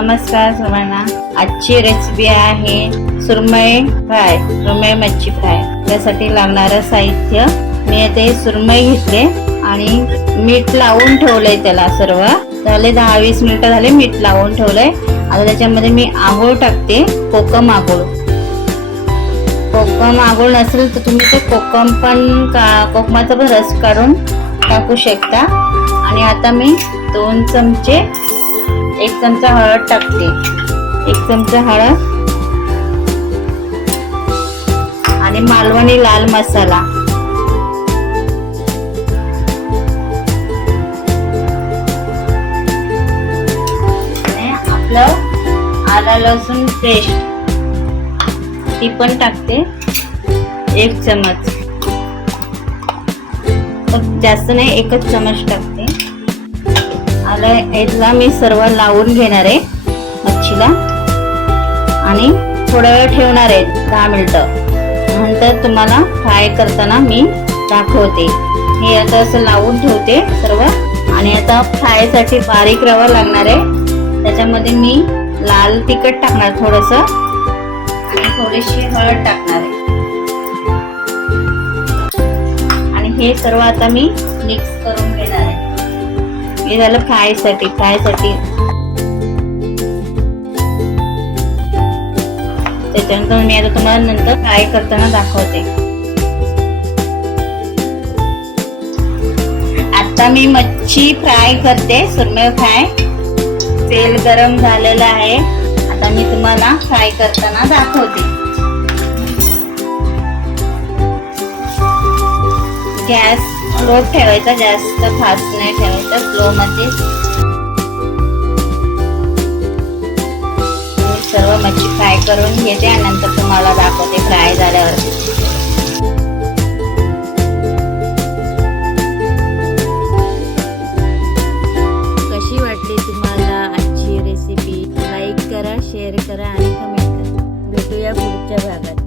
नमस्कार सर्वांना. आजची रेसिपी आहे सुरमई फ्राय सुरमई मच्छी फ्राय. त्यासाठी लागणारं साहित्य मी ते सुरमई घेतले आणि मीठ लावून ठेवलंय त्याला सर्व. झाले दहा वीस मिनिटं झाले मीठ लावून ठेवलंय. आता त्याच्यामध्ये मी आंघोळ टाकते कोकम आंघोळ. कोकम आंघोळ नसेल तर तुम्ही ते कोकम पण का कोकमाचा पण रस काढून टाकू शकता. आणि आता मी दोन चमचे एक चमचा हळद टाकते. एक चमचा हळद. आणि मालवणी लाल मसाला. आपलं आला लसूण पेस्ट. ती पण टाकते. एक चमच. जास्त नाही एकच चमच टाकते. आला याला मी सर्व लावून घेणार आहे मच्छीला. आणि थोडा वेळ ठेवणार आहे दहा मिनिटं. नंतर तुम्हाला फ्राय करताना मी दाखवते. हे आता असं लावून ठेवते सर्व. आणि आता फ्रायसाठी बारीक रवा लागणार आहे. त्याच्यामध्ये मी लाल तिखट टाकणार थोडंसं. आणि थोडीशी हळद टाकणार आहे. आणि हे सर्व आता मी मिक्स करून हे झालं फ्रायसाठी फ्रायसाठी त्याच्यानंतर मी आता तुम्हाला नंतर फ्राय करताना दाखवते. आता मी मच्छी फ्राय करते सुरमई फ्राय. तेल गरम झालेलं आहे. आता मी तुम्हाला फ्राय करताना दाखवते. गॅस लो ठेवायचा जास्त फास्ट नाही ठेवायचा स्लो मध्ये. सर्व मच्छी फ्राय करून घेते आणि नंतर तुम्हाला दाखवते फ्राय झाल्यावर. कशी वाटली तुम्हाला आजची रेसिपी लाईक करा शेअर करा आणि कमेंट करा. भेटूया पुढच्या भागात.